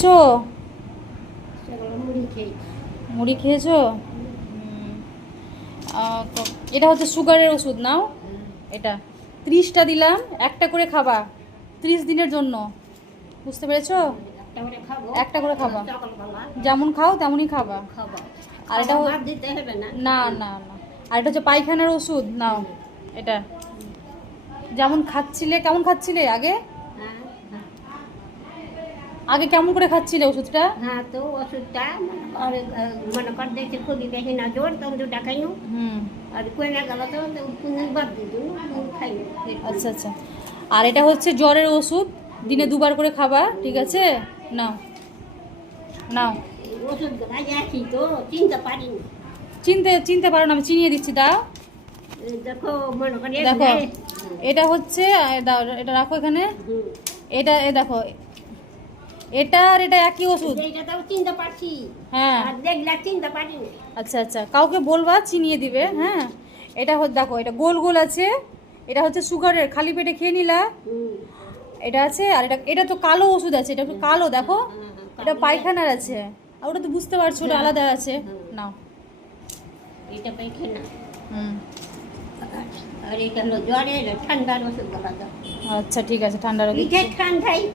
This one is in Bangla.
খেয়েছো? মুড়ি খেয়েছো? তো এটা হচ্ছে সুগারের ওষুধ, নাও এটা 30টা দিলাম, একটা করে খাবা 30 দিনের জন্য, বুঝতে পেরেছো? একটা করে খাবা, যেমন খাও তেমনই খাবা। আর এটা না না না, আর এটা হচ্ছে পায়খানার ওষুধ, নাও এটা। যেমন খাচ্ছিলে, কেমন খাচ্ছিলে আগে? আগে কেমন করে খাচ্ছিলে ওষুধটা? হ্যাঁ, তো ওষুধটা আর মনে কর দেখছি খুবই বেশি না জোর তখন দুটা খাইনু। আর কমে গেল তো বাদ দিই খাইনু। আচ্ছা আচ্ছা। আর এটা হচ্ছে জ্বরের ওষুধ, দিনে 2বার করে খাবা, ঠিক আছে? নাও নাও। ওষুধগুলো একই তো, চিনতে পারিনি। চিনতে পারো না, আমি চিনিয়ে দিচ্ছি, দাও। দেখো মনে করি দেখো এটা হচ্ছে, দাও এটা রাখো এখানে। এটা দেখো, এটা আর এটা একই ওষুধ। এইটাও চিনতে পারছি, হ্যাঁ আর দেখলে চিনতে পারিনি। আচ্ছা আচ্ছা, কাউকে বলবা চিনিয়ে দিবে, হ্যাঁ। এটা দেখো, এটা গোল গোল আছে, এটা হচ্ছে সুগারের, খালি পেটে খেয়ে নিলা। এটা আছে, আর এটা তো কালো ওষুধ আছে, এটা একটু কালো দেখো, এটা পায়খানার আছে, আর ওটা তো বুঝতে পারছো ওটা আলাদা আছে। নাও, এটা পায়খানা। আর এটা হলো জ্বরের ঠান্ডার ওষুধ। আচ্ছা ঠিক আছে, ঠান্ডার ঠান্ডাই